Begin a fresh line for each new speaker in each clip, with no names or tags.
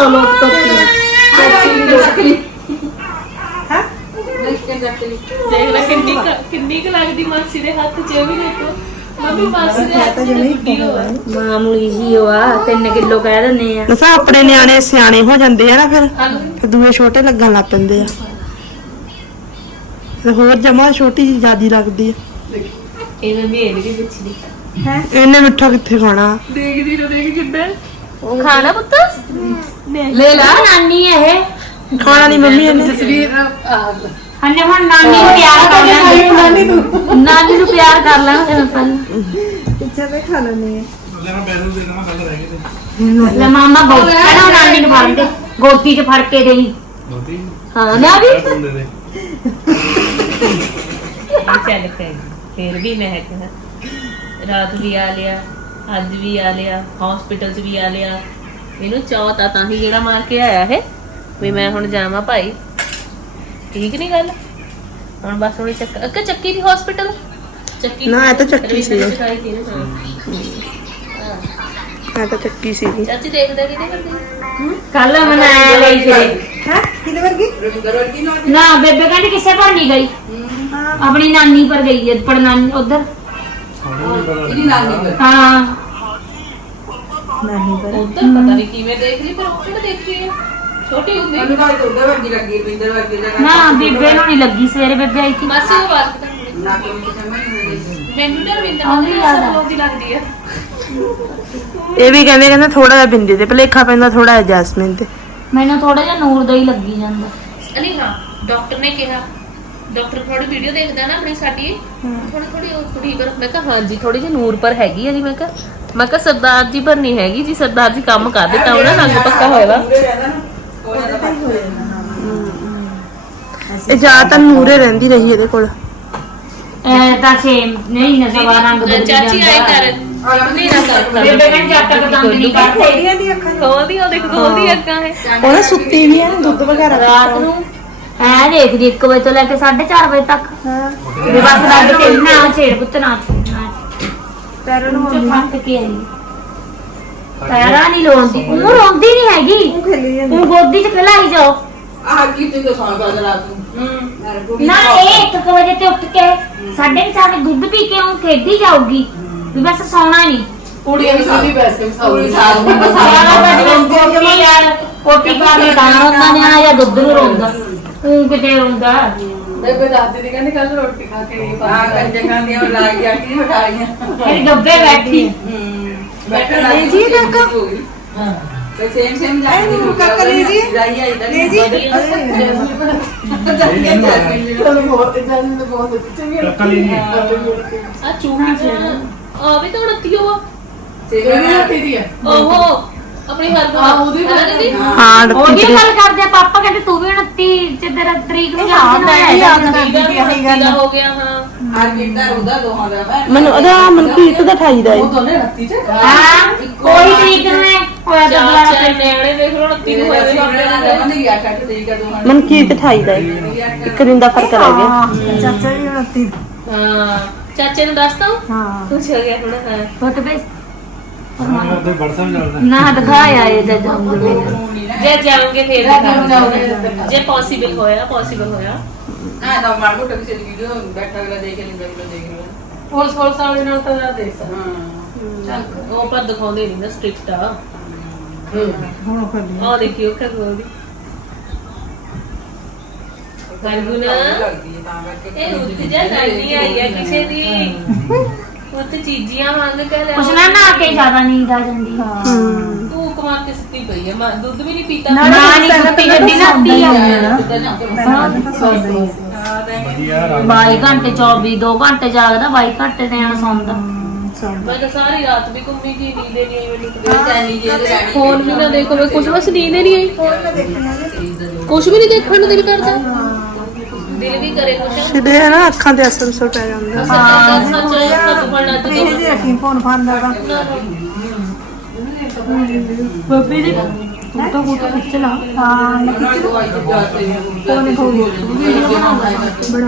लोग टोपी
देख ला किन्नी क लगदी मासी दे हाथ च भी देखो मम्मी मासी दे हाथ च गुड्डी हो
मामूली जी हो 3 किलो कह दिंने आ
ਦੱਸਾਂ ਆਪਣੇ ਨਿਆਣੇ ਸਿਆਣੇ ਹੋ ਜਾਂਦੇ ਆ ਨਾ ਫਿਰ ਦੂਏ ਛੋਟੇ ਲੱਗਣ ਲੱਗ ਪੈਂਦੇ ਆ ਤੇ ਹੋਰ ਜਮਾ ਛੋਟੀ ਜੀ ਜਿਆਦੀ ਲੱਗਦੀ ਆ
ਇਹ ਮੈਂ ਵੀ ਇਹਦੀ ਪੁੱਛਦੀ
ਇਹਨੇ ਮਿੱਠਾ ਕਿੱਥੇ ਖਾਣਾ
ਦੇਖਦੀ ਰੋ ਦੇਖ ਕਿੱਦਾਂ ਖਾਣਾ ਪੁੱਤ
ले ला नानी है ये
ਖਾਣਾ ਨਹੀਂ ਮੰਮੀ ਇਹਨੇ
हन्ने हुन नानी नु प्यार कर लेना नानी नु प्यार कर लेना ते पहले
ਪਿੱਛੇ ਤੇ ਖਾ ਲੈਣੇ
ले मामा बहुत कहना नानी नु फड़ दे गोदी च फड़ के देई हां मैं भी
ਚੱਲ ਫਿਰ ਵੀ ਮਹਿਕ ਰਾਤ ਵੀ ਆ ਲਿਆ ਅੱਜ ਵੀ ਆ ਲਿਆ ਹਸਪੀਟਲ 'ਚ ਵੀ ਆ ਲਿਆ ਇਹਨੂੰ ਚੌਥਾ ਤਾਂ ਹੀ ਜਿਹੜਾ ਮਾਰ ਕੇ ਆਇਆ ਹੈ ਵੀ ਮੈਂ ਹੁਣ ਜਾਵਾਂ ਭਾਈ ਠੀਕ ਨਹੀਂ ਗੱਲ ਹੁਣ ਬਸ ਹੁਣ ਚੱਕੀ ਦੀ ਹਸਪੀਟਲ ਚੱਕੀ
ਨਾ, ਇਹ ਤਾਂ ਚੱਕੀ ਸੀ।
ਹਾਂ
ਮੈਂ ਤਾਂ ਚੱਕੀ ਸੀਗੀ
ਚਾਚੀ ਦੇਖਦਾ ਕਿਤੇ ਕਰਦੀ
कल मनाया गई थे
ਹੈ ਕਿਹਦੇ ਵਰਗੀ
ना बेबे कहती किसे पर नहीं गई अपनी नानी पर गई है पर नानी उधर हाँ
ਨਾਨੀ ਪਰ
ਉੱਧਰ ਪਤਾ ਨਹੀਂ ਕਿਵੇਂ ਦੇਖ ਰਹੀ ਪਰ ਉੱਧਰ ਦੇਖੀ ਹੈ ਛੋਟੀ ਹੁੰਦੀ
ना बेबे नु नहीं लगी सवेरे बेबे आई थी
ਮਾਸੀ ਉਹ ਬਾਤ ਮੈਨੂੰ ਨਾ ਰਵਿੰਦਰ ਸਭ ਲੋਕ ਦੀ ਲੱਗਦੀ ਹੈ
ਇਹ ਵੀ ਕਹਿੰਦੇ ਥੋੜਾ ਜਿਹਾ ਬਿੰਦੀ ਤੇ ਭਲੇਖਾ ਪੈਂਦਾ ਥੋੜਾ ਜਿਹਾ ਜੈਸਮੀਨ ਤੇ
मैंने थोड़ा जिहा नूर दा ही लगी जांदा
ਅਲੀ ਹਾਂ ਡਾਕਟਰ ਨੇ ਕਿਹਾ ਡਾਕਟਰ ਥੋੜੀ ਵੀਡੀਓ ਦੇਖਦਾ ਨਾ ਆਪਣੀ ਸਾਡੀ ਥੋੜੀ ਉਹ ਕੁੜੀ ਕਰ ਮੈਂ ਕਿਹਾ ਹਾਂਜੀ ਥੋੜੀ ਜਿਹੀ ਨੂਰ ਪਰ ਹੈਗੀ ਆ ਜੀ ਮੈਂ ਕਿਹਾ ਸਰਦਾਰ ਜੀ ਪਰ ਨਹੀਂ ਹੈਗੀ ਜੀ ਸਰਦਾਰ ਜੀ ਕੰਮ ਕਰ ਦਿੱਤਾ ਉਹਨਾਂ ਰੰਗ ਪੱਕਾ ਹੋਇਆ ਵਾ
ਇਹ ਜ਼ਿਆਦਾਤਰ ਨੂਰੇ ਰਹਿੰਦੀ ਰਹੀ ਇਹਦੇ ਕੋਲ
ता सेम नहीं ना सवा रंग बदल
ਚਾਚੀ ਆਏ ਕਰ ਨਹੀਂ ਨਾ ਕਰ
बेबे कहती जब तक दंद नहीं करते
ਖੋਲਦੀ ਉਹ ਦੇਖ ਖੋਲਦੀ ਅੱਖਾਂ ਹੈ
ਉਹ ਨਾ ਸੁੱਤੀ ਵੀ ਹੈ ਦੁੱਧ ਵਗੈਰਾ
रात ਨੂੰ ਐ ਦੇਖਦੀ 1 ਵਜੇ ਤੋਂ ਲੈ ਕੇ 4:30 ਵਜੇ ਤੱਕ ਵੀ ਬਸ ਲੱਗ ਤੇ ਨਾ ਛੇੜ ਪੁੱਤ ਨਾ
ਪੈਰਾਂ ਨੂੰ
ਚ ਫੱਟ ਕੇ ਆਈ ਪੈਰਾਂ ਨਹੀਂ ਲੋਂਦੀ ਉਹ ਰੋਂਦੀ ਨਹੀਂ ਹੈਗੀ
ਖੇਲੀ ਜਾਂਦੀ
ਉਹ ਗੋਦੀ 'ਚ ਖਿਲਾਈ ਜਾਓ ਨਾ ਇਹ 1 ਵਜੇ ਤੇ ਉੱਠ ਕੇ 4:30 ਵਜੇ ਦੁੱਧ ਪੀ ਕੇ ਉਹ ਖੇਡੀ ਜਾਊਗੀ ਵੀ ਬਸ ਸੌਣਾ ਨਹੀਂ
ਕੁੜੀਆਂ ਵੀ ਸਾਡੀ ਵੈਸੇ ਵੀ ਸੌਂਦੀ
ਸਾਰਾ ਦਿਨ ਯਾਰ ਕੋਟੀ ਪਾ ਕੇ ਦਾਣਾ ਉਹਨਾਂ ਨੇ ਆ ਜਾਂ ਦੁੱਧ ਨੂੰ ਰੋਂਦਾ ਉਹ ਕਿਤੇ ਰੋਂਦਾ
ਬੇਬੇ ਦਾਦੀ ਦੀ ਕਹਿੰਦੀ ਕੱਲ ਰੋਟੀ ਖਾ ਕੇ ਇਹ
ਫਿਰ ਗੱਬੇ ਬੈਠੀ
ਬੈਠਣਾ
ਜੀ ਕਾਕਾ
ਬਹੁਤ ਇਦਾਂ ਬਹੁਤ ਚੰਗੀ
ਆ ਚੂਹੀ ਆ ਵੀ ਤਾਂ 29 ਆ
ਰੋਟੀ ਦੀ ਹੈ
ਓਹੋ ਆਪਣੀ ਹਰ
ਉਹਦੀ
ਦੀਦੀ
ਹਾਂ
ਉਹਦੀ ਗੱਲ ਕਰਦੇ ਆ, ਪਾਪਾ ਕਹਿੰਦੇ ਤੂੰ ਵੀ 29 ਚ ਤੇਰਾ ਤਰੀਕ ਨੂੰ
ਦਾ ਹੋ ਗਿਆ ਹਾਂ
ਮੈਨੂੰ ਉਹਦਾ ਮਨਕੀਰਤ ਦਾ 28 ਦਾ
ਉਹ ਦੋਨੇ ਰੱਤੀ ਚ
ਹਾਂ ਕੋਈ ਤਰੀਕ ਨੂੰ ਹੈ, ਹੋਇਆ ਤਾਂ ਦੁਬਾਰਾ
ਚਾਰ ਨਿਆਣੇ ਦੇਖ ਲੋ 29 ਨੂੰ ਹੋਏ
ਮਨਕੀਰਤ 28 ਦਾ ਹੈ। ਇੱਕ ਦਿਨ ਦਾ ਫਰਕ ਰਹਿ ਗਿਆ
ਚਾਚਾ ਵੀ 29
ਹਾਂ ਚਾਚੇ ਨੂੰ ਦੱਸਦਾ
ਹਾਂ
ਕੁਛ ਹੋ ਗਿਆ ਹੁਣ ਹਾਂ
ਫੋਟੋ ਭੇਜ ਨਾ ਦਿਖਾਇਆ ਇਹ ਜਦ ਜਾਉਂਗੇ
ਜੇ ਜਾਓਗੇ ਫੇਰ ਦਿਖਾਵਾਂਗੇ ਜੇ ਪੋਸੀਬਲ ਹੋਇਆ
ਪੁਲਿਸ ਵਾਲੇ ਨਾਲ ਤਾਂ ਦੇਖ ਸਕਦਾ
ਉਹ ਪਰ ਦਿਖਾਉਂਦੇ ਨਹੀਂ ਨਾ ਸਟ੍ਰਿਕਟ ਆ
ਹੁਣ ਖੜੀ
ਉਹ ਦੇਖਿਓ ਖਗੋਲ ਦੀ ਗਰਗੁਨਾ ਇਹ ਉੱਠ ਜਾ ਕਰਨੀ ਆਈ ਆ ਕਿਸੇ ਦੀ ਉੱਥੇ ਚੀਜ਼ੀਆਂ ਮੰਗ ਕੇ ਲੈ
ਕੁਛ ਨਾ ਨਾ ਕੇ ਜ਼ਿਆਦਾ ਨੀਂਦ ਆ ਜਾਂਦੀ ਹਾਂ
ਤੂੰ ਕਮਾ ਕੇ ਸੁੱਤੀ ਪਈ ਆ ਦੁੱਧ ਵੀ ਨਹੀਂ ਪੀਤਾ
ਨਾ ਨਹੀਂ ਸੁੱਤੀ ਗੱਡੀ ਨਾਤੀ ਆ 22 ਘੰਟੇ 24 2 ਘੰਟੇ ਜਾਗਦਾ 22 ਘੰਟੇ ਨਿਆਣਾ ਸੌਂਦਾ
ਮੈਂ ਤਾਂ ਸਾਰੀ ਰਾਤ ਵੀ ਘੁੰਮੀ ਜੀ ਨੀਂਦ ਨਹੀਂ ਆਈ ਮੈਨੂੰ ਫੋਨ ਵੀ ਨਾ ਦੇਖੋ ਮੈਂ ਕੁਝ ਬਸ ਨੀਂਦ ਨਹੀਂ ਆਈ ਕੁਝ ਵੀ ਨਹੀਂ ਦੇਖਣ ਨੂੰ ਦਿਲ ਕਰਦਾ ਦਿਲ ਵੀ ਕਰੇ ਕੁਝ
ਸਿੱਧੇ ਹੈ ਨਾ ਅੱਖਾਂ ਤੇ ਅਸਰ ਪੈ ਜਾਂਦਾ
ਇਹ ਜੇ ਫੋਨ ਫਾਂਦਾ ਦਾ
ਬੱਬੀ ਦੀ ਫੋਟੋ ਖਿੱਚ ਲਾ
ਹਾਂ ਕੋਨੇ ਕੋਲ ਵੀਡੀਓ ਬਣਾਓ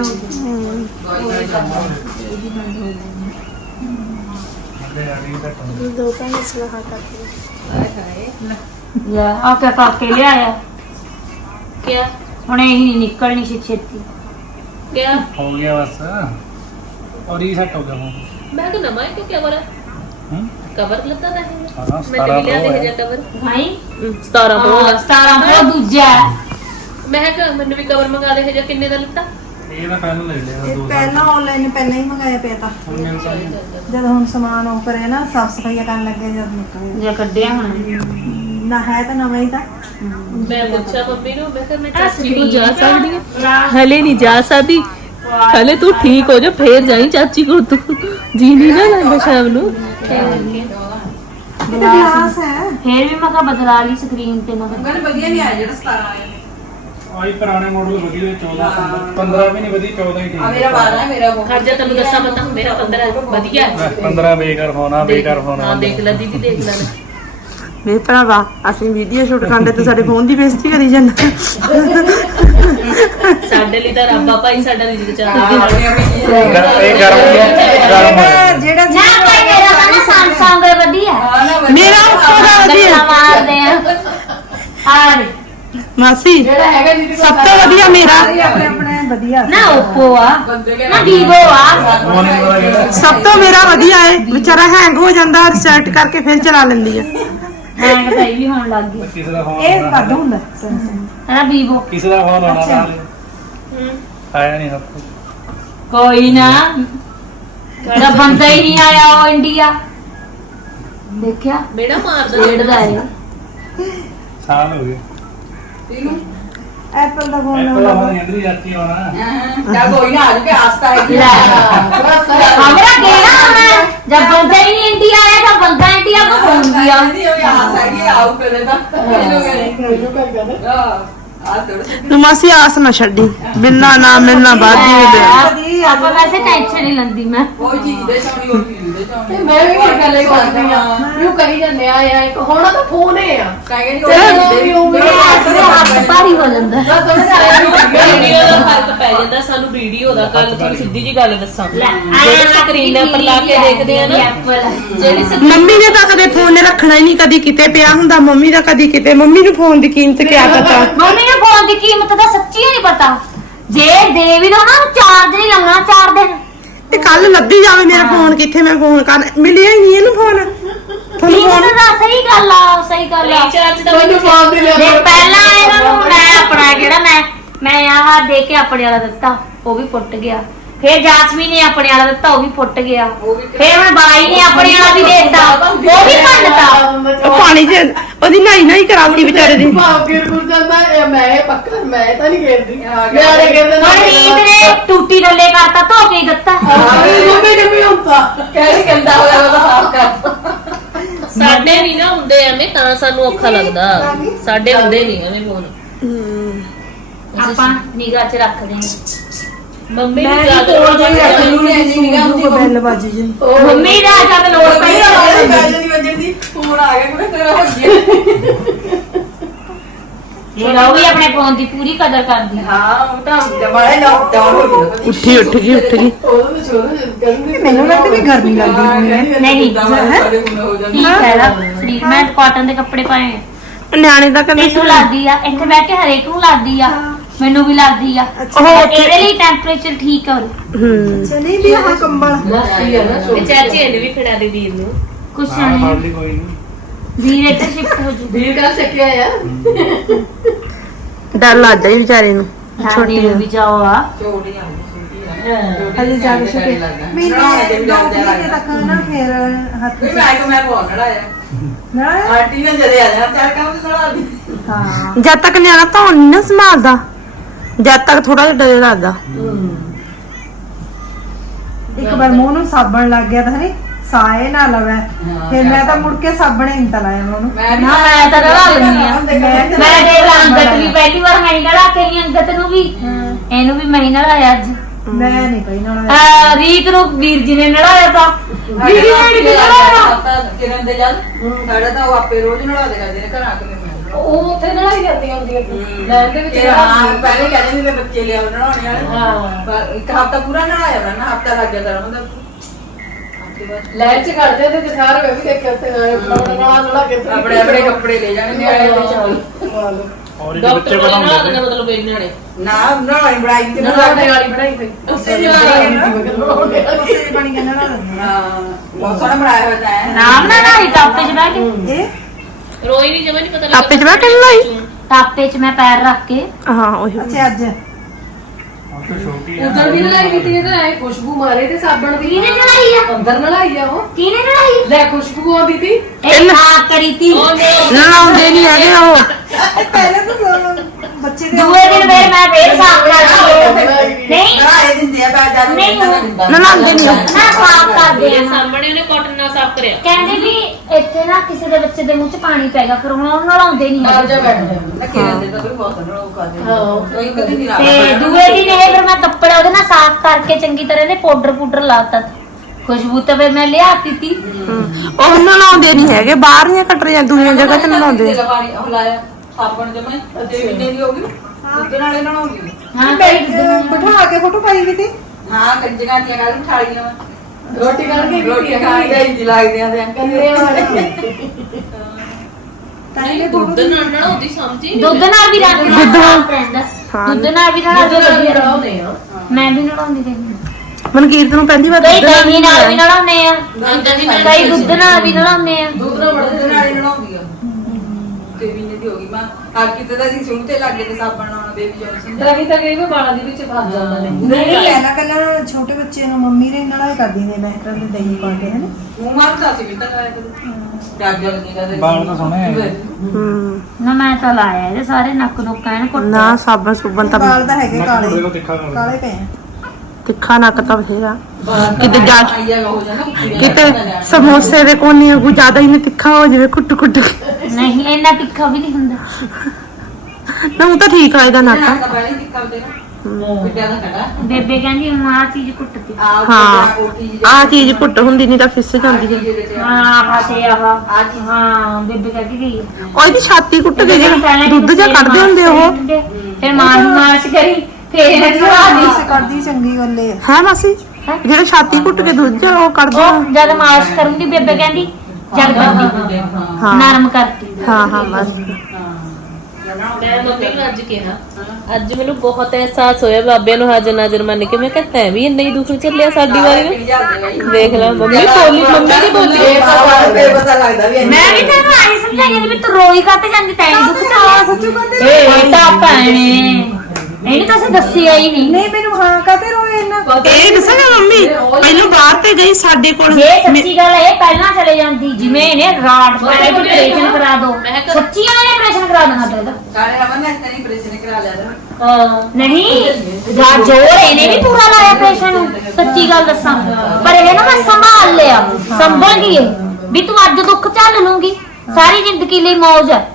ਦੋ ਤਾਂ ਮਸਲਾ ਕਰਦੀ
ਹਾਏ ਹਾਏ
ਲੈ ਆ ਕੇ ਕਾਕੇ ਲਿਆਇਆ
ਕਿਆ
ਹੁਣ ਇਹ ਨਹੀਂ ਨਿਕਲਣੀ ਛੇਤੀ
ਕਿਆ
ਹੋ ਗਿਆ ਬਸ ਔਰ ਇਹ ਸੈੱਟ ਹੋ ਗਿਆ ਹੁਣ
ਮੈਂ ਕਿ ਨਵਾਂ ਕਿ ਕਿਆ ਬੋਲਾ
ਹੂੰ
ਕਵਰ ਲੱਤਾ ਦਾ ਹੈ
ਹਾਂ
ਮੈਂ ਤੇ ਲਿਆ
17
ਦੇ ਜਾ ਕਵਰ
ਭਾਈ
17 ਪ੍ਰੋ
17 ਬਹੁਤ ਦੂਜਾ ਹੈ।
ਮੈਂ ਕਿਹਾ ਮੈਨੂੰ ਵੀ ਕਵਰ ਮੰਗਾ ਦੇ ਜਾ ਕਿੰਨੇ ਦਾ ਲੱਤਾ
ਇਹ ਤਾਂ ਪਹਿਲਾਂ ਲੈ ਲਿਆ
ਇਹ
2
ਪਹਿਲਾਂ ਆਨਲਾਈਨ ਪਹਿਲਾਂ ਹੀ ਮੰਗਾਇਆ ਪਿਆ ਤਾਂ
ਹੁਣ ਮਿਲ ਸਕਦਾ
ਜਦ ਹੁਣ ਸਮਾਨ ਆਫਰ ਹੈ ਨਾ ਸਾਫ ਸਫਾਈਆਂ ਕਰਨ ਲੱਗੇ ਜਦ ਨਿਕਲ
ਜੇ ਕੱਢਿਆ ਹੁਣ
ਨਾ ਹੈ ਤਾਂ ਨਵਾਂ ਹੀ ਤਾਂ
ਮੈਂ ਪੁੱਛਿਆ ਮੰਮੀ ਨੂੰ ਮੈਂ ਕਿਹਾ ਮੈਂ
ਆਹ
ਚਾਚੀ ਕੋਲ ਜਾ
screen
ਸਕਦੀ
ਆ।
ਹਾਂ ਹਲੇ ਨਹੀਂ ਜਾ ਸਕਦੀ ਹਲੇ ਤੂੰ ਠੀਕ ਹੋ ਜਾ ਫੇਰ ਜਾਈ ਚਾਚੀ ਕੋਲ ਤੂੰ ਜੀ ਨਹੀਂ ਨਾ ਲੱਗਦਾ ਸ਼ਾਮ ਨੂੰ
ਇਹ ਤਾਂ ਗਲਾਸ ਹੈ
ਫੇਰ ਵੀ ਮੈਂ ਕਿਹਾ ਬਦਲਾ ਲਈ ਸਕਰੀਨ ਤੇ ਨਾ
ਵਧੀਆ ਨਹੀਂ ਆਇਆ ਜਿਹੜਾ 17 ਆਇਆ
ਆਈ ਪੁਰਾਣੇ ਮਾਡਲ ਵਧੀਆ 14 15 ਵੀ ਨਹੀਂ ਵਧੀਆ 14 ਹੀ ਠੀਕ
ਆ ਮੇਰਾ 12 ਹੈ ਮੇਰਾ ਉਹ
ਖਰਜਾ ਤੈਨੂੰ ਦੱਸਾਂ ਪਤਾ ਮੇਰਾ 15 ਵਧੀਆ ਹੈ।
15 ਬੇਕਾਰ ਹੋਣਾ ਬੇਕਾਰ ਹੋਣਾ
ਹਾਂ ਦੇਖ ਲੈ ਦੀਦੀ ਦੇਖ ਲੈ
ਮੇਰੇ ਭਰਾਵਾ ਅਸੀਂ ਵੀਡੀਓ ਸ਼ੂਟ ਕਰਦੇ ਤੇ ਸਾਡੇ ਫੋਨ ਦੀ ਬੇਇੱਜ਼ਤੀ ਕਰੀ ਜਾਂਦਾ
ਸਾਡੇ ਲਈ ਤਾਂ ਰੱਬਾ ਭਾਈ ਸਾਡਾ ਰਿਜ਼ਕ ਚੱਲਦਾ
ਇਹ ਗਰਮ ਹੋ ਗਿਆ
ਜਿਹੜਾ
ਨਾ ਭਾਈ ਮੇਰਾ ਤਾਂ ਨਾ Samsung ਹੈ ਵਧੀਆ
ਮੇਰਾ ਉੱਪਰ ਦਾ ਵਧੀਆ
ਗੱਲਾਂ ਮਾਰਦੇ ਆ ਆ ਰੇ
ਮਾਸੀ
ਜਿਹੜਾ ਹੈਗਾ ਜੀ
ਸਭ ਤੋਂ ਵਧੀਆ ਮੇਰਾ
ਆਪਣੇ ਆਪਣੇ ਵਧੀਆ
ਨਾ Oppo ਆ ਨਾ Vivo ਆ
ਮੋਨੇ ਵਾਲਾ ਕਿਹੜਾ
ਸਭ ਤੋਂ ਮੇਰਾ ਵਧੀਆ ਹੈ ਵਿਚਾਰਾ ਹੈਂਗ ਹੋ ਜਾਂਦਾ ਰਿਸੈਟ ਕਰਕੇ ਫਿਰ ਚਲਾ ਲੈਂਦੀ ਹੈ
ਹੈਂਗ ਤਾਂ ਇਹ ਵੀ ਹੋਣ ਲੱਗ ਗਈ
ਕਿਸੇ ਦਾ ਫੋਨ
ਇਹ ਵੱਧ ਹੁੰਦਾ
ਹੈ ਨਾ Vivo
ਕਿਸੇ ਦਾ ਫੋਨ ਆਉਣਾ ਨਾਲ ਆਇਆ ਨਹੀਂ ਹੱਥ
ਕੋਈ ਨਾ ਕਿਹੜਾ ਬੰਦਾ ਹੀ ਨਹੀਂ ਆਇਆ ਉਹ ਇੰਡੀਆ ਦੇਖਿਆ
ਮੇਰਾ ਮਾਰਦਾ
ਖੇਡਦਾ ਹੈ
ਸਾਲ ਹੋ ਗਏ
ਐਪਲ ਦਾ ਫੋਨ
ਐਪਲ ਦਾ ਫੋਨ ਇੰਦਰੀ ਜਾਂਦੀ ਹੋਣਾ
ਚੱਲ ਕੋਈ ਨਾ ਆ ਕੇ ਆਸਤਾ ਹੈ
ਲੈ हमरा केड़ा है जब बंदा ही नहीं इंडिया आया था बंदा इंडिया को फोन किया
ਉਹ ਆਸ ਹੈਗੀ ਆਉ ਕਰੇ ਤਾਂ ਆ ਥੋੜਾ
ਤੂੰ ਮਾਸੀ ਆਸ ਨਾ ਛੱਡੀ ਮਿਲਣਾ ਨਾ ਮਿਲਣਾ ਬਾਅਦ ਦੀ
आप वैसे टेंशन नहीं लंदी मैं
ਕੋਈ ਚੀਜ਼ ਦੇ ਚਾਉਣੀ ਉਹ ਚੀਜ਼ ਦੇ ਚਾਉਣੀ
ਮੈਂ ਵੀ ਇਹ ਗੱਲ ਕਰਦੀ ਆ ਨੂੰ ਕਹੀ ਜਾਂਦੇ ਆ ਇੱਕ ਹੋਣਾ ਤਾਂ ਫੋਨ ਹੈ ਆ
ਕਹਿੰਗੇ
मेरे हाथ भारी हो जाता है
ਬਸ ਸਮਝ ਆਇਆ
ਵੀਡੀਓ ਦਾ ਫਰਕ ਪੈ ਜਾਂਦਾ ਸਾਨੂੰ ਵੀਡੀਓ ਦਾ ਗੱਲ ਤੁਹਾਨੂੰ ਸਿੱਧੀ ਜੀ ਗੱਲ ਦੱਸਾਂ ਜਿਹੜੀ ਸਕਰੀਨ ਪਰ ਲਾ ਕੇ ਦੇਖਦੇ ਆ ਨਾ ਜਿਹੜੀ
ਮੰਮੀ ਨੇ ਤਾਂ ਕਦੇ ਫੋਨ ਰੱਖਣਾ ਹੀ ਨਹੀਂ ਕਦੀ ਕਿਤੇ ਪਿਆ ਹੁੰਦਾ ਮੰਮੀ ਦਾ ਕਦੀ ਕਿਤੇ ਮੰਮੀ ਨੂੰ ਫੋਨ ਦੀ ਕੀਮਤ ਕਿਆ ਪਤਾ
मम्मी ने फोन की कीमत का सच्ची नहीं पता जे दे भी दो ना चार्ज नहीं लगना 4 दिन
ਤੇ ਕੱਲ ਲੱਭੀ ਜਾਵੇ ਮੇਰਾ ਫੋਨ ਕਿੱਥੇ ਮੈਂ ਫੋਨ ਕਰ ਮਿਲਿਆ ਹੀ ਨਹੀਂ ਇਹਨੂੰ ਫੋਨ ਤੁਹਾਨੂੰ
कीमत
ਫੋਨ
ਦਾ ਸਹੀ ਗੱਲ ਆ
ਰੀਚਾਰਜ ਦਾ
ਮੈਨੂੰ ਫੋਨ ਦੇ
ਜੇ ਪਹਿਲਾਂ ਇਹਨਾਂ ਨੂੰ ਮੈਂ ਆਪਣਾ ਜਿਹੜਾ ਮੈਂ ਆਹ ਦੇ ਕੇ ਆਪਣੇ ਵਾਲਾ ਦਿੱਤਾ ਉਹ ਵੀ ਫੁੱਟ ਗਿਆ ਫਿਰ ਜਾਸਮੀਨ ਨੇ ਆਪਣੇ ਵਾਲਾ ਦਿੱਤਾ ਉਹ ਵੀ ਫੁੱਟ ਗਿਆ ਫਿਰ ਹੁਣ ਬਾਈ ਨੇ ਆਪਣੇ ਵਾਲਾ ਵੀ ਦੇ ਦਿੱਤਾ ਉਹ ਵੀ ਭੰਨਤਾ
ਉਹ ਪਾਣੀ ਚ ਉਹਦੀ ਨਾਈ ਕਰਾਉਂਦੀ ਵਿਚਾਰੇ ਦੀ
ਭਾਵ ਗਿਰ ਗੁਰ ਜਾਂਦਾ ਇਹ ਮੈਂ ਪੱਕਾ ਮੈਂ ਤਾਂ ਨਹੀਂ ਖੇਡਦੀ ਮੈਂ ਆਲੇ ਖੇਡਦੇ
ਹੁਣ ਰੀਤ ਨੇ ਟੂਟੀ ਡੱਲੇ ਕਰਤਾ ਧੋ ਕੇ ਦਿੱਤਾ
ਮੰਮੀ ਨੇ ਵੀ ਹੁੰਦਾ
ਕਹਿ ਗੰਦਾ ਹੋਇਆ ਉਹ ਸਾਫ ਕਰ
ਸਾਡੇ ਵੀ ਨਾ ਹੁੰਦੇ ਐਵੇਂ ਤਾਂ ਸਾਨੂੰ ਔਖਾ ਲੱਗਦਾ ਸਾਡੇ ਹੁੰਦੇ ਨਹੀਂ ਐਵੇਂ ਫੋਨ
ਆਪਾਂ ਨਿਗਾਹ 'ਚ ਰੱਖਦੇ ਹਾਂ
ਮੰਮੀ
ਮੈਂ
ਨੂੰ
ਵੀ
ਜ਼ਿਆਦਾ
ਕੋਲ ਜਿਹੀ
ਲੋੜ
ਰੱਖਣੀ
ਪੈਂਦੀ
ਹੁੰਦੀ ਸੂਝੂ ਕੋ ਬੈਲ ਵੱਜ ਜੀ
ਮੰਮੀ ਦਾ ਜਦ ਲੋੜ ਪਈ
ਨਹੀਂ ਵੱਜਦੀ ਫੋਨ ਆ ਗਿਆ ਕਿ ਤੇਰਾ ਹੋ ਗਿਆ
ਇਹ ਲਓ ਵੀ ਆਪਣੇ ਫੋਨ ਦੀ ਪੂਰੀ ਕਦਰ ਕਰਦੀ
ਹਾਂ ਉਹ ਤਾਂ ਜਮਾੜਾ ਡਾਊਨ ਹੋ ਗਿਆ
ਉੱਠੀ ਉੱਠ ਗਈ
ਉਹਨੂੰ ਤਾਂ ਛੋੜ ਕਹਿੰਦੀ
ਮੈਨੂੰ ਲੱਗਦਾ ਵੀ ਗਰਮੀ ਲੱਗਦੀ ਹੋਣੀ ਹੈ
ਨਹੀਂ
ਸਾਡੇ ਕੋਲ ਹੋ ਜਾਂਦਾ
ਠੀਕ ਹੈ ਦਾ ਸਰੀਰ ਮੈਂ ਕਾਟਨ ਦੇ ਕੱਪੜੇ ਪਾਏ ਆ
ਨਿਆਣੇ ਦਾ ਕਹਿੰਦੇ
ਮੈਨੂੰ ਲੱਗਦੀ ਆ ਇੱਥੇ ਬੈਠ ਕੇ ਹਰੇਕ ਨੂੰ ਲੱਗਦੀ ਆ ਮੈਨੂੰ ਵੀ ਲੱਗਦੀ ਆ ਇਹਦੇ ਲਈ ਟੈਂਪਰੇਚਰ ਠੀਕ ਆ
ਹੂੰ
ਚਲੀ ਵੀ ਆਹ ਕੰਬਲ
ਮਸਤੀ ਆ ਨਾ
ਤੇ ਚਾਚੀ ਇਹਨੇ ਵੀ ਖੜਾ ਦੇ ਵੀਰ ਨੂੰ
ਕੁਛ
ਹਾਂ
ਨਹੀਂ
ਫੜਦੀ ਕੋਈ ਨਹੀਂ
ਵੀਰੇ ਤੇ ਸ਼ਿਫਟ ਹੋ ਜੂ
ਵੀਰ ਕੱਲ ਚੱਕਿਆ ਆ
ਡਰ ਲੱਗਦਾ ਹੀ ਵਿਚਾਰੇ ਨੂੰ
ਛੋਟੀ ਨੂੰ ਵੀ ਜਾਓ ਆ
ਛੋਟੀ ਆ
ਹਜੇ ਜਾ ਕੇ ਛੁੱਟੀ ਮਹੀਨੇ 2 ਮਹੀਨੇ ਤੱਕ ਨਾ ਫਿਰ ਹੱਥ
ਕੋਈ ਮੈਂ ਬੋਲ ਰਹਾ ਹੈ
ਨਾ
ਆਂਟੀ ਨੇ ਜਦੇ ਆ ਜਾਣਾ ਚਾਰ ਕੰਮ ਸੁਣਾ ਦੀ
ਹਾਂ
ਜਦ ਤੱਕ ਨਿਆਣਾ ਧੌਣ ਨਹੀਂ ਨਾ ਸੰਭਾਲਦਾ ਜਦ ਤੱਕ ਥੋੜਾ ਜਿਹਾ ਡਰ ਲੱਗਦਾ
ਇੱਕ ਵਾਰ ਮੂੰਹ ਨੂੰ ਸਾਬਣ ਲੱਗ ਗਿਆ ਤਾਂ ਹਨੀ ਸਾਏ ਨਾ ਲਵੇ ਫਿਰ ਮੈਂ ਤਾਂ ਮੁੜ ਕੇ ਸਾਬਣ ਹੀ ਨਹੀਂ ਤਲਾਇਆ ਉਹਨੂੰ
ਨਾ ਮੈਂ ਤਾਂ ਰਲਾ ਲੈਂਦੀ ਆ ਮੈਂ ਦੇਖ ਅੰਗਤ ਵੀ ਪਹਿਲੀ ਵਾਰ ਮੈਂ ਹੀ ਨਲਾ ਕੇ ਆਈ ਅੰਗਤ ਨੂੰ ਵੀ ਇਹਨੂੰ ਵੀ ਮੈਂ ਹੀ ਨਲਾਇਆ ਅੱਜ
ਮੈਂ ਨਹੀਂ ਪਈ ਨਾ
ਰੀਤ ਨੂੰ ਵੀਰ ਜੀ ਨੇ ਨਲਾਇਆ ਤਾਂ ਵੀਰ ਜੀ ਨੇ ਨਹੀਂ ਨਲਾਇਆ
ਕਿਰਨ ਦੇ ਜਲ ਸਾਡਾ ਤਾਂ ਉਹ ਆਪੇ ਰੋਜ਼ ਨੜਾ ਦੇ ਕਰਦੇ ਨੇ ਘਰ ਆ ਕੇ ਮੈਂ
ਉਹ ਉੱਥੇ ਨਾਲ ਹੀ ਕਰਦੀਆਂ ਹੁੰਦੀਆਂ ਲੈਣ ਦੇ ਵਿੱਚ
ਹਾਂ ਪਹਿਲੇ ਕਹਿੰਦੇ ਸੀ ਮੈਂ ਬੱਚੇ ਲਿਆਉ ਨੜਾਉਣੇ ਵਾਲੇ ਹਾਂ ਇੱਕ ਹਫਤਾ ਪੂਰਾ ਨੜਾਇਆ ਮੈਂ ਨਾ ਹਫਤਾ ਲੱਗ ਗਿਆ ਉਹਨਾਂ ਦਾ
ਲੈ ਚ ਕਰਦੇ ਤੇ ਸਾਰੇ ਮੈਂ ਵੀ ਦੇਖਿਆ ਉੱਤੇ ਨਲਾ ਕੇ
ਆਪਣੇ ਆਪਣੇ ਕੱਪੜੇ ਲੈ ਜਾਣੇ ਨਿਆਣੇ ਦੇ ਚਾਲ
ਔਰ ਇਹ
ਡਾਕਟਰ
ਬੱਚੇ
ਕੋਲ
ਬਣਾਉਂਦੇ
ਨਾ
ਨੇ।
ਮਤਲਬ ਇਹਨਾਂ ਨੇ
ਨਾ ਬਣਾਈ ਬਣਾਈ ਤੇ
ਨਲਾਣੇ ਵਾਲੀ ਬਣਾਈ ਹੋਈ
ਉਸੇ ਦੀ
ਉਸੇ ਦੀ ਬਣੀ ਕਹਿੰਦਾ ਨਾ ਦਿੰਦੇ
ਹਾਂ ਬਹੁਤ ਸੋਹਣਾ ਬਣਾਇਆ ਹੋਇਆ ਹੈ
ਆਰਾਮ ਨਾਲ ਨਾ ਟਾਪੇ 'ਚ ਬਹਿ ਕੇ
ਇਹ
ਰੋਈ ਨਹੀਂ ਜਮਾ ਨਹੀਂ ਪਤਾ
ਟਾਪੇ 'ਚ ਬੈਠ ਕੇ ਲਾਈ
ਟਾਪੇ 'ਚ ਮੈਂ ਪੈਰ ਰੱਖ ਕੇ
ਹਾਂ ਉਹੀ
ਅੱਛਾ ਅੱਜ
ਹੁਣ ਤਾਂ ਛੋਟੀ ਹੈ
ਉਧਰ ਵੀ ਨਲਾਈ ਕੀਤੀ ਇਹਦਾ ਐ ਖੁਸ਼ਬੂ ਮਾਰੇ ਤੇ ਸਾਬਣ ਦੀ
ਕਿਹਨੇ ਨਲਾਈ ਆ
ਅੰਦਰ ਨਲਾਈ ਆ ਉਹ
ਕਿਹਨੇ ਨਲਾਈ
ਲੈ ਖੁਸ਼ਬੂ ਆਉਂਦੀ ਤੀ
ਇਹ ਖਾ ਕਰੀ ਤੀ
ਨਲਾਉਂਦੇ ਨਹੀਂ ਹੈਗੇ ਉਹ
ਪਹਿਲੇ ਤਾਂ ਬੱਚੇ ਦੇ
ਦੂਏ ਦਿਨ ਮੈਂ ਫੇਰ ਸਾਫ਼ ਕਰਦੀ ਨਹੀਂ
ਬਣਾਏ ਦਿੰਦੇ ਆ ਬਾਹਰ ਜਾ ਕੇ
ਨਹੀਂ
ਨਲਾਉਂਦੇ ਨਹੀਂ
ਨਾ ਸਾਫ਼ ਕਰਦੇ ਆ
ਇਹ ਸਾਹਮਣੇ ਉਹਨੇ ਕਾਟਨ ਨਾਲ ਸਾਫ਼ ਕਰਿਆ
ਕਹਿੰਦੇ ਵੀ ਇੱਥੇ ਨਾ ਕਿਸੇ ਦੇ ਬੱਚੇ ਦੇ ਮੂੰਹ 'ਚ ਪਾਣੀ ਪੈ ਗਿਆ ਫਿਰ ਹੁਣ ਉਹ ਨਲਾਉਂਦੇ ਨਹੀਂ
ਨਾਲ
ਹੈਗੇ।
ਜਾ ਬੈਠ ਜਾ
ਲੱਗੇ ਰਹਿੰਦੇ ਤਾਂ ਵੀ ਬਹੁਤ ਨਾ ਉਹ ਕਰਦੇ
ਹਾਂ।
ਕੋਈ ਕਦੀ ਨਹੀਂ
ਤੇ ਦੂਏ ਦਿਨ ਇਹ ਫਿਰ ਮੈਂ ਕੱਪੜਾ ਉਹਦੇ ਨਾਲ ਸਾਫ਼ ਕਰਕੇ ਚੰਗੀ ਤਰ੍ਹਾਂ ਇਹਦੇ ਪਾਊਡਰ ਲਾਤਾ ਖੁਸ਼ਬੂ ਤਾਂ ਫਿਰ ਮੈਂ ਲਿਆਤੀ ਤੀ
ਉਹ ਨਲਾਉਂਦੇ ਨਹੀਂ ਹੈਗੇ ਬਾਹਰ ਦੀਆਂ ਕਟਰੀਆਂ ਦੂਜੀਆਂ ਜਗ੍ਹਾ ਤੇ ਨਲਾਉਂਦੇ
ਤੇਲ ਪਾਣੀ ਉਹ ਲਾਇਆ ਸਾਬਣ ਜਮਾ ਤੇ ਮਹੀਨੇ ਦੀ ਹੋ ਗਈ ਦੁੱਧ ਨਾਲੇ ਨਹਾਉਂਗੀ
ਹਾਂ
ਬਿਠਾ ਕੇ ਫੋਟੋ ਪਾਈ ਵੀ ਤੇ
ਹਾਂ ਕੰਜੀਆਂ ਦੀਆਂ ਗੱਲ ਠਾਲੀਆਂ
ਰੋਟੀ ਕਰਕੇ
ਰੋਟੀ ਖਾਈ ਜਾਈ ਦੀ ਲੱਗਦੇ ਆ ਤੇ
ਕੰਨੇ ਵਾਲੇ
ਤਾਈਲੇ
ਦੁੱਧ ਨਾਲ ਨਾ ਉਹਦੀ ਸਮਝੀ
ਦੁੱਧ ਨਾਲ ਵੀ ਰੱਖ
ਦੁੱਧ ਨਾਲ।
ਪੈਂਦਾ ਦੁੱਧ ਨਾਲ ਵੀ ਨਲਾ ਦੋ ਵਧੀਆ ਰਹੋ।
ਬਣਾਉਂਦੇ ਆ
ਮੈਂ ਵੀ ਨਲਾਉਂਦੀ ਰਹਿੰਦੀ
ਮਨਕੀਰਤ ਨੂੰ ਪਹਿਲੀ ਵਾਰ
ਕਈ
ਦੁੱਧ ਨਾਲ
ਦਹੀਂ ਨਾਲ ਵੀ ਨਲਾਉਂਦੇ ਆ
ਅੰਦਰ
ਕਈ ਦੁੱਧ ਨਾਲ ਵੀ ਨਲਾਉਂਦੇ ਆ
ਦੁੱਧ ਨਾਲ
ਦੁੱਧ
ਬੜਾ
ਨਾਲੇ ਨਹਾਉਂਦੀ ਆ ਤੇ ਮਹੀਨੇ ਦੀ ਹੋ ਗਈ ਮੈਂ ਹਰ ਕਿਤੇ ਦਾ ਸੀ ਸ਼ੁਰੂ ਤੇ ਲੱਗੇ ਤੇ ਸਾਬਣ ਲਾਉਣਾ ਬੇਬੀ ਜੌਨਸਨ
ਦਹੀਂ ਤਾਂ ਕਈ ਵਾਰ ਬਾਲਾਂ ਦੇ ਵਿੱਚ ਫਸ ਜਾਂਦਾ ਨੇ
ਨਹੀਂ ਪਹਿਲਾਂ ਕੱਲਾ ਛੋਟੇ ਬੱਚੇ ਨੂੰ ਮੰਮੀ ਨੇ ਨਾਲ ਕਰਦੀ ਨੇ ਮੈਂ ਕਹਿੰਦਾ ਦਹੀਂ ਪਾ ਕੇ ਹਨਾ
ਮੂੰਹ ਮਾਰਦਾ ਸੀ ਬਿੰਦਾ ਲਾਇਆ ਕਦੇ ਡੱਗ ਲੱਗੇਗਾ ਤੇ
ਬਾਲ ਤਾਂ ਸੋਹਣੇ ਹੈ।
ਹੂੰ
ਨਾ ਮੈਂ ਤਾਂ ਲਾਇਆ ਇਹਦੇ ਸਾਰੇ ਨੱਕ ਨੁੱਕ ਐਨ ਕੁੱਟ
ਨਾ ਸਾਬਣ ਸੁਬਣ ਤਾਂ
ਵਾਲ ਤਾਂ ਹੈਗੇ
ਨੱਕ
ਕਾਲੇ
ਦੇਖੋ ਤਿੱਖਾ ਕਰ
ਕਾਲੇ ਪਏ ਆ
ਤਿੱਖਾ ਨੱਕ ਤਾਂ ਬਥੇਰਾ
ਕਿਤੇ
ਜਾ
ਆਈਆਗਾ ਹੋ ਜਾਣਾ
ਕਿਤੇ ਸਮੋਸੇ ਦੇ ਕੋਨੀਆਂ ਕੋ ਜ਼ਿਆਦਾ ਹੀ ਤਿੱਖਾ ਹੋ ਜਾਵੇ ਕੁੱਟ ਕੁੱਟ ਕੇ
ਨਹੀਂ ਇੰਨਾ ਤਿੱਖਾ ਵੀ ਨਹੀਂ ਹੁੰਦਾ
ਨਾ ਉਹ ਤਾਂ ਠੀਕ ਆ ਇਹਦਾ ਨੱਕ
ਨੱਕ ਤਾਂ ਪਹਿਲਾਂ ਹੀ ਟਿੱਕਾ ਤੇਰਾ ਕਿੱਡਿਆ ਦਾ ਖੜਾ
ਬੇਬੇ ਕਹਿੰਦੀ ਹੁਣ ਆਹ ਚੀਜ਼ ਕੁੱਟਤੀ
ਹਾਂ ਆਹ ਚੀਜ਼ ਕੁੱਟ ਹੁੰਦੀ ਨਹੀਂ ਤਾਂ ਫਿੱਸ ਜਾਂਦੀ ਹੈ
ਹਾਂ ਤੇ ਹਾਂ ਬੇਬੇ ਕਹਿ ਕੇ ਗਈ ਹੈ।
ਉਹ ਇਹਦੀ ਛਾਤੀ ਕੁੱਟ ਕੇ ਜਿਹੜਾ ਦੁੱਧ ਜਾਂ ਕੱਢਦੇ ਹੁੰਦੇ ਉਹ
ਫਿਰ ਮਾਂ ਨੂੰ ਮਾਰਚ ਕਰੀ ਫੇਰ ਨਵਾ ਦੀ
ਇਸ ਕਰਦੀ ਚੰਗੀ ਗੱਲ ਏ
ਹੈ ਮਾਸੀ ਜਿਹੜੇ ਛਾਤੀ ਕੁੱਟ ਕੇ ਦੁੱਧ ਜਾਂ ਉਹ ਕੱਢਦੇ
ਉਹ ਜਦ ਮਾਰਚ ਕਰੂੰਗੀ ਬੇਬੇ ਕਹਿੰਦੀ ਜਦ ਕਰਦੀ
ਹਾਂ
ਨਰਮ ਕਰਤੀ
ਹਾਂ ਹਾਂ ਬਸ
ਮੈਂ ਮੰਮੀ ਨੂੰ ਅੱਜ ਕਿਹਾ ਅੱਜ ਮੈਨੂੰ ਬਹੁਤ ਅਹਿਸਾਸ ਹੋਇਆ ਬਾਬਿਆਂ ਨੂੰ ਹਾਜ਼ਰ ਨਾਜ਼ਰ ਮੰਨ ਕੇ ਮੈਂ ਕਹਿੰਦਾ ਤੈਂ ਵੀ ਇੰਨਾ ਹੀ ਦੁੱਖ ਚੱਲਿਆ ਸਾਡੀ ਵਾਰੀ ਵਿੱਚ ਦੇਖ ਲੈ ਮੰਮੀ ਬੋਲੀ ਮੰਮੀ ਦੀ ਬੋਲੀ
ਪਤਾ ਲੱਗਦਾ ਵੀ
ਮੈਂ ਵੀ ਤੈਨੂੰ ਆਈ ਸਮਝਾਈ ਵੀ ਤੂੰ ਰੋਈ ਕਾਤੇ ਜਾਂਦੀ ਤੈਂ ਦੁੱਖ ਚਾਵਾ ਸੱਚੂ ਕਹਿੰਦੇ ਇਹ ਤਾਂ ਭੈਣੇ ਇਹਨੂੰ ਤਾਂ ਅਸੀਂ ਦੱਸਿਆ ਹੀ ਨਹੀਂ
ਨਹੀਂ ਮੈਨੂੰ ਹਾਂ ਕਾਤੇ ਰੋਏ ਇੰਨਾ
ਇਹ ਦੱਸਾਂਗਾ ਮੰਮੀ ਪਹਿਲਾਂ ਬਾਹਰ ਤੇ ਗਈ ਸਾਡੇ ਕੋਲ
ਜੇ ਸੱਚੀ ਗੱਲ ਇਹ ਪਹਿਲਾਂ ਚਲੇ ਜਾਂਦੀ ਜਿਵੇਂ ਇਹਨੇ ਰਾਡ ਪਾਇਆ ਕਿ ਆਪਰੇਸ਼ਨ ਕਰਾ ਦੋ ਸੱਚੀ ਇਹਨੇ ਆਪਰੇਸ਼ਨ ਕਰਾ ਦੇਣਾ ਚਾਹੀਦਾ
ਕਾਲੇ ਰਮਨ ਨੇ ਤੇਰੀ ਪ੍ਰੇਸ਼ਨ ਕਰਾ ਲਿਆ
ਨਹੀਂ ਜਾਂ ਜੋਰ ਇਹਨੇ ਵੀ ਪੂਰਾ ਲਾਇਆ ਆਪਰੇਸ਼ਨ ਨੂੰ ਸੱਚੀ ਗੱਲ ਦੱਸਾਂ ਪਰ ਇਹ ਨਾ ਮੈਂ ਸੰਭਾਲ ਲਿਆ ਸੰਭਲ ਗਈ ਇਹ ਵੀ ਤੂੰ ਅੱਜ ਦੁੱਖ ਝੱਲ ਲੂੰਗੀ ਸਾਰੀ ਜ਼ਿੰਦਗੀ ਲਈ ਮੌਜ ਹੈ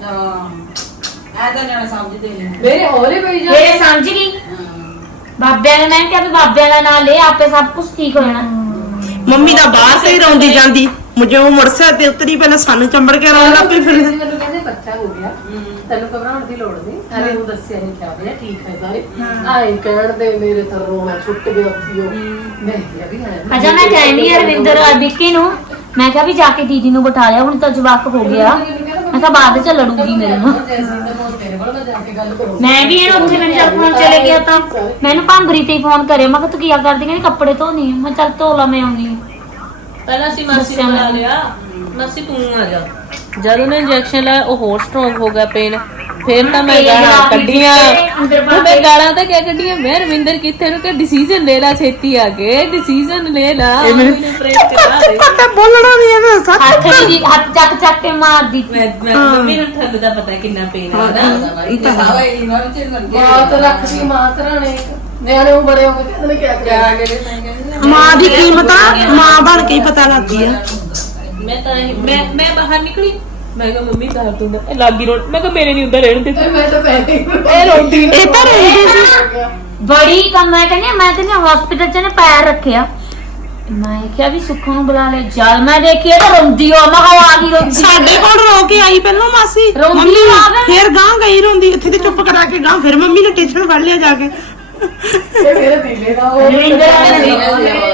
ਐਦਾਂ ਨਾ ਸਮਝਦੇ ਨਹੀਂ
ਮੇਰੇ ਹੋਰੇ ਪਈ ਜਾ
ਇਹ ਸਮਝ ਗਈ ਬਾਬਿਆਂ ਨੇ ਮੈਂ ਕਿਹਾ ਵੀ ਬਾਬਿਆਂ ਦਾ ਨਾਮ ਲੈ ਆਪੇ ਸਭ ਕੁਝ ਠੀਕ ਹੋ ਜਾਣਾ
ਮੰਮੀ ਦਾ ਬਾਹਰ ਤੇ ਹੀ ਰੋਂਦੀ ਜਾਂਦੀ ਮੁਝੇ ਉਹ ਮੋਟਰਸਾਈਕਲ ਤੇ ਉਤਰੀ ਪਹਿਲਾਂ ਸਾਨੂੰ ਚੰਬੜ ਕੇ ਰੋਣ ਲੱਗ ਪਈ ਫਿਰ
ਮੈਨੂੰ ਕਹਿੰਦੇ ਬੱਚਾ ਹੋ ਗਿਆ ਤੈਨੂੰ ਘਬਰਾਉਣ ਦੀ ਲੋੜ ਨਹੀਂ ਹਲੇ ਉਹ ਦੱਸਿਆ ਨਹੀਂ ਕਿਆ ਹੋਇਆ ਠੀਕ ਹੈ ਸਾਰੇ ਆਏ ਕਹਿਣ ਦੇ ਮੇਰੇ ਤਾਂ ਰੋਣਾ ਛੁੱਟ ਗਿਆ ਉੱਥੀਓ ਮੈਂ ਕਿਹਾ ਵੀ ਹੈ
ਅਜਾ ਮੈਂ ਕਹਿੰਦੀ ਆ ਰਵਿੰਦਰ ਔਰ ਵਿੱਕੀ ਨੂੰ ਮੈਂ ਕਿਹਾ ਵੀ ਜਾ ਕੇ ਦੀਦੀ ਨੂੰ ਬਿਠਾ ਲਿਆ ਹੁਣ ਤਾਂ ਜਵਾਕ ਹੋ ਗਿਆ ਮੈਂ ਕਿਹਾ ਬਾਅਦ ਚ ਲੜੂਗੀ ਮੇਰੇ ਨਾਲ
ਤੇਰੇ ਕੋਲ ਮੈਂ ਜਾ ਕੇ ਗੱਲ ਕਰੂੰ
ਮੈਂ ਵੀ ਇਹਨੂੰ ਉੱਥੇ ਮੇਰੇ ਜਦ ਫੋਨ ਚਲੇ ਗਿਆ ਤਾਂ ਮੈਨੂੰ ਭਾਂਬਰੀ ਤੇ ਹੀ ਫੋਨ ਕਰਿਆ ਮੈਂ ਕਿਹਾ ਤੂੰ ਕੀ ਕਰਦੀ ਕਹਿੰਦੀ ਕੱਪੜੇ ਧੋਣੀ ਆ। ਮੈਂ ਚੱਲ ਧੋ ਲਾ ਮੈਂ ਆਉਂਦੀ
ਪਹਿਲਾਂ ਅਸੀਂ ਮਾਸੀ ਨੂੰ ਬੁਲਾ ਲਿਆ ਮਾਸੀ ਤੂੰ ਆ ਜਾ ਜਦ ਉਹਨੇ ਇੰਜੈਕਸ਼ਨ ਲਾਇਆ ਉਹ ਹੋਰ ਸਟਰੋਂਗ ਹੋ ਗਿਆ ਪੇਨ ਫਿਰ ਤਾਂ ਮੈਂ ਗਾਲਾਂ ਕੱਢੀਆਂ ਮੈਂ ਗਾਲਾਂ ਤਾਂ ਕਿਆ ਕੱਢੀਆਂ ਮੈਂ ਰਵਿੰਦਰ ਕਿੱਥੇ ਨੂੰ ਕਿ ਡਿਸੀਜਨ ਲੈ ਲਾ ਛੇਤੀ ਆ ਕੇ ਡਿਸੀਜਨ ਲੈ ਲਾ ਮੈਨੂੰ ਪ੍ਰੇਮ ਕਰਾ ਦੇ
ਪਤਾ ਬੋਲਣਾ ਨਹੀਂ ਇਹਦਾ ਸੱਚ
ਹੱਥ ਦੀ ਹੱਥ ਚੱਕ ਕੇ ਮਾਰਦੀ
ਮੈਂ ਮੰਮੀ ਨੂੰ ਠੰਡ ਦਾ ਪਤਾ ਕਿੰਨਾ ਪੇਨ ਆ ਨਾ
ਇਹ ਤਾਂ ਹਵਾ ਹੀ ਨਾ ਵਿੱਚ ਲੱਗੇ
ਬਾਤ ਰੱਖਦੀ ਮਾਂ ਸਰਾਣੇ ਨਿਆਣੇ ਉਹ ਬੜੇ ਹੋ ਕੇ ਕਹਿੰਦੇ ਨੇ ਕਿਆ
ਕਿਆ
ਕਰਿਆ
ਕਰੇ ਤਾਂ ਕਹਿੰਦੇ
ਮਾਂ ਦੀ ਕੀਮਤ ਆ ਮਾਂ ਬਣ ਕੇ ਹੀ ਪਤਾ ਲੱਗਦੀ ਆ
ਮੈਂ ਤਾਂ ਮੈਂ ਬਾਹਰ ਨਿਕਲੀ ਮੈਂ ਕਿਹਾ ਮੰਮੀ ਤਾਂ ਤੂੰ ਇਹ ਲਾਗੀ ਰੋਣ ਮੈਂ ਕਿਹਾ ਮੇਰੇ ਨਹੀਂ ਹੁੰਦਾ ਰਹਿਣ ਦੇ
ਮੈਂ ਤਾਂ ਪਹਿਲੇ
ਇਹ ਰੋਂਦੀ
ਇਹ ਤਾਂ ਰਹਿੰਦੀ ਸੀ
ਬੜੀ ਕੰਮ ਮੈਂ ਕਹਿੰਦੀ ਹਸਪੀਟਲ ਚ ਨੇ ਪੈਰ ਰੱਖਿਆ ਮੈਂ ਕਿਹਾ ਵੀ ਸੁੱਖੋ ਨੂੰ ਬੁਲਾ ਲੈ ਜਦ ਮੈਂ ਦੇਖਿਆ ਤਾਂ ਰੋਂਦੀ ਆ ਮੈਂ ਕਿਹਾ ਆ ਗਈ ਰੋਂਦੀ
ਸਾਡੇ ਕੋਲ ਰੋ ਕੇ ਆਈ ਪਹਿਲਾਂ ਮਾਸੀ
ਰੋਂਦੀ
ਮੰਮੀ
ਆ ਗਈ।
ਫਿਰ ਗਾਂ ਗਈ ਰੋਂਦੀ ਇੱਥੇ ਤੇ ਚੁੱਪ ਕਰਾ ਕੇ ਗਾਂ ਫਿਰ ਮੰਮੀ ਨੇ ਟੈਨਸ਼ਨ ਫੜ ਲਿਆ ਜਾ ਕੇ
ਇਹ ਮੇਰੇ ਦਿਲੇ ਦਾ ਉਹ
ਰਵਿੰਦਰ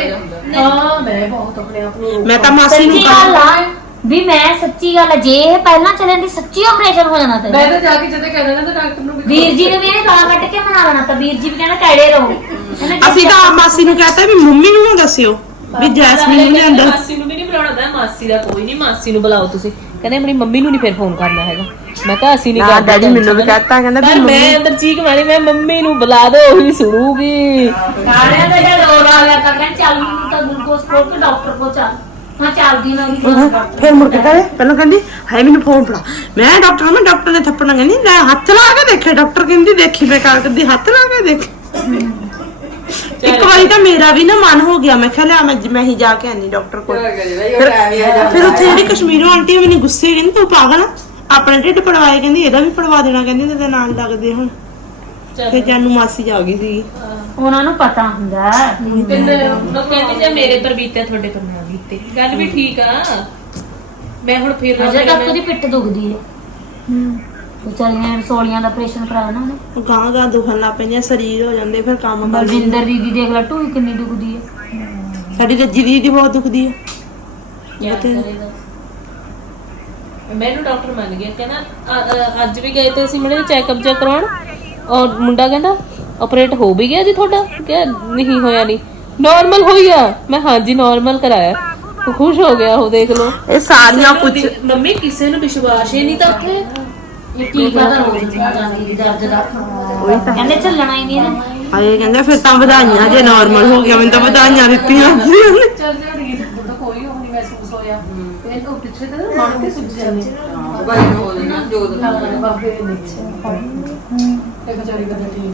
ਹਾਂ ਮੈਂ ਬਹੁਤ ਆਪਣੇ ਆਪ ਨੂੰ
ਮੈਂ ਤਾਂ ਮਾਸੀ ਨੂੰ
ਸੱਚੀ ਗੱਲ ਆ ਵੀ ਮੈਂ ਸੱਚੀ ਗੱਲ ਆ, ਜੇ ਇਹ ਪਹਿਲਾਂ ਚੱਲੇ ਦੀ ਸੱਚੀ ਆਪਰੇਸ਼ਨ ਹੋ ਜਾਣਾ ਤੇ
ਮੈਂ ਤਾਂ ਜਾ ਕੇ ਜਦੋਂ ਕਹਿੰਦਾ ਨਾ ਤਾਂ ਡਾਕਟਰ ਨੂੰ ਵੀ
ਵੀਰ ਜੀ ਨੇ ਵੀ ਇਹਨੇ ਗਾਲ ਕੱਢ ਕੇ ਬਣਾ ਲੈਣਾ ਤਾਂ ਵੀਰ ਜੀ ਵੀ ਕਹਿੰਦਾ ਕੈੜੇ ਰਹੋ ਇਹਨੇ
ਅਸੀਂ ਤਾਂ ਮਾਸੀ ਨੂੰ ਕਹਤਾ ਵੀ ਮੰਮੀ ਨੂੰ ਨਾ ਦੱਸਿਓ ਵੀ ਜੈਸਮੀਨ ਨੇ ਅੰਦਰ
ਮਾਸੀ ਨੂੰ ਵੀ ਨਹੀਂ ਬੁਲਾਉਣਾ ਦਾ, ਮਾਸੀ ਦਾ ਕੋਈ ਨਹੀਂ, ਮਾਸੀ ਨੂੰ ਬੁਲਾਓ ਤੁਸੀਂ। ਕਹਿੰਦੇ ਆਪਣੀ ਮੰਮੀ ਨੂੰ ਨਹੀਂ ਫਿਰ ਫੋਨ ਕਰਨਾ ਹੈਗਾ। ਮੈਂ ਕਿਹਾ ਅਸੀਂ ਨਹੀਂ
ਨਾ
ਕਰਦੇ।
ਡੈਡੀ ਮੈਨੂੰ ਵੀ ਕਹਤਾ ਕਹਿੰਦਾ ਵੀ
ਮੈਂ ਅੰਦਰ ਚੀਕ ਮਾਰੀ, ਮੈਂ ਮੰਮੀ ਨੂੰ ਬੁਲਾ ਦੋ ਉਹੀ ਸੁਣੂਗੀ।
ਸਾਰਿਆਂ ਦਾ ਜਦ ਰੋਲ ਆ ਗਿਆ ਤਾਂ ਕਹਿੰਦੇ ਚੱਲ ਮੈਨੂੰ ਤਾਂ ਗਲੂਕੋਸ ਕੋਲ ਕੇ ਡਾਕਟਰ ਕੋਲ ਚੱਲ ਮੈਂ ਚੱਲਦੀ ਨਾ ਵੀ
ਫਿਰ ਮੁੜ ਕੇ ਕਹੇ ਪਹਿਲਾਂ ਕਹਿੰਦੀ ਹਾਏ ਮੈਨੂੰ ਫੋਨ ਫੜਾ। ਮੈਂ ਡਾਕਟਰ ਨੇ ਥੱਪੜਨਾ ਕਹਿੰਦੀ ਲੈ ਹੱਥ ਲਾ ਕੇ ਦੇਖੇ। ਡਾਕਟਰ ਕਹਿੰਦੀ ਦੇਖੀ ਬੇਕਾਰ ਕਰਦੀ, ਹੱਥ ਲਾ ਕੇ ਦੇਖ। ਇੱਕ ਵਾਰੀ ਤਾਂ ਮੇਰਾ ਵੀ ਨਾ ਮਨ ਹੋ ਗਿਆ, ਮੈਂ ਕਿਹਾ ਲਿਆ ਮੈਂ ਹੀ ਜਾ ਕੇ ਆਨੀ ਡਾਕਟਰ ਕੋਲ। ਫਿਰ ਉੱਥੇ ਜਿਹੜੀ ਕਸ਼ਮੀਰੋਂ ਆਂਟੀ ਆ ਮੈਨੂੰ ਗੁੱਸੇ ਕਹਿੰਦੀ ਤੂੰ ਪਾਗਲ ਆ, ਆਪਣਾ ਢਿੱਡ ਪੜਵਾਏ, ਕਹਿੰਦੀ ਇਹਦਾ ਵੀ ਪੜਵਾ ਦੇਣਾ, ਕਹਿੰਦੀ ਇਹਦੇ ਨਾਲ ਲੱਗਦੇ ਹੁਣ। ਫਿਰ ਜਾਨੂੰ ਮਾਸੀ ਜਾ ਗਈ ਸੀ।
ਉਹਨਾਂ ਨੂੰ ਪਤਾ ਹੁੰਦਾ
ਉਹ ਕਹਿੰਦੇ ਜੇ ਮੇਰੇ ਪਰ ਬੀਤੇ ਤੁਹਾਡੇ ਪਰ ਨਾ ਬੀਤੇ। ਗੱਲ ਵੀ ਠੀਕ ਆ। ਮੈਂ ਹੁਣ ਫਿਰ
ਅਜੇ ਤੱਕ ਉਹਦੀ ਪਿੱਠ ਦੁਖਦੀ ਹੈ ਵਿਚਾਰੀਆਂ ਰਸੋਲੀਆਂ ਦਾ ਆਪਰੇਸ਼ਨ ਕਰਾਇਆ ਨਾ ਉਹਨੇ।
ਗਾਂ ਗਾਂ ਦੁਖਣ ਲੱਗ ਪੈਂਦੀਆਂ, ਸਰੀਰ ਹੋ ਜਾਂਦੇ, ਫਿਰ ਕੰਮ ਕਰ।
ਬਲਜਿੰਦਰ ਦੀਦੀ ਦੇਖ ਲੈ ਟੂਈ ਕਿੰਨੀ ਦੁਖਦੀ ਹੈ।
ਸਾਡੀ ਰੱਜੀ ਦੀਦੀ ਬਹੁਤ ਦੁਖਦੀ ਹੈ।
ਯਾਦ ਕਰੇਗਾ। ਮੈਨੂੰ ਡਾਕਟਰ ਮੰਨ ਗਿਆ, ਕਹਿੰਦਾ ਅੱਜ ਵੀ ਗਏ ਤੇ ਅਸੀਂ ਮੁੰਡੇ ਚੈੱਕਅਪ ਜਾ ਕਰਾਉਣ, ਔਰ ਮੁੰਡਾ ਕਹਿੰਦਾ ਆਪਰੇਟ ਹੋ ਵੀ ਗਿਆ ਜੀ ਤੁਹਾਡਾ? ਕਿਹਾ ਨਹੀਂ ਹੋਇਆ, ਨਹੀਂ ਨਾਰਮਲ ਹੋਈ ਆ। ਮੈਂ ਹਾਂਜੀ ਨਾਰਮਲ ਕਰਾਇਆ। ਖੁਸ਼ ਹੋ ਗਿਆ ਉਹ, ਦੇਖ ਲਓ।
ਇਹ ਸਾਰੀਆਂ ਕੁਝ
ਮੰਮੀ ਕਿਸੇ ਨੂੰ ਵਿਸ਼ਵਾਸ ਹੀ ਨਹੀਂ ਤਾਂ ਉੱਥੇ
ਇਹ ਟੀਕਾ ਤਾਂ ਰੋਜ਼ ਜਾਂਦੀ ਦਰਦ ਦਾ ਕਹਿੰਦੇ ਚੱਲਣਾ ਹੀ ਨਹੀਂ ਇਹਨੇ।
ਆਏ ਕਹਿੰਦੇ ਫਿਰ ਤਾਂ ਵਧਾਈਆਂ ਜੇ ਨਾਰਮਲ ਹੋ ਗਿਆ। ਮੈਨੂੰ ਤਾਂ ਵਧਾਈਆਂ ਦਿੱਤੀਆਂ ਉਹਨੇ।
ਚੱਲ ਜਾਣੀ ਤਾਂ ਕੋਈ ਉਹ ਨਹੀਂ ਮਹਿਸੂਸ ਹੋਇਆ। ਫਿਰ ਉਹ ਪਿੱਛੇ ਤੇ ਨਾ ਮਨ ਤੇ ਸੁੱਜ ਜਾਂਦੇ
ਬਾਈ ਨੂੰ ਹੋ ਜਾਣਾ ਜੋ
ਬਾਬੇ ਨੇ ਇੱਕ ਵਿਚਾਰੀ ਗੱਲ ਠੀਕ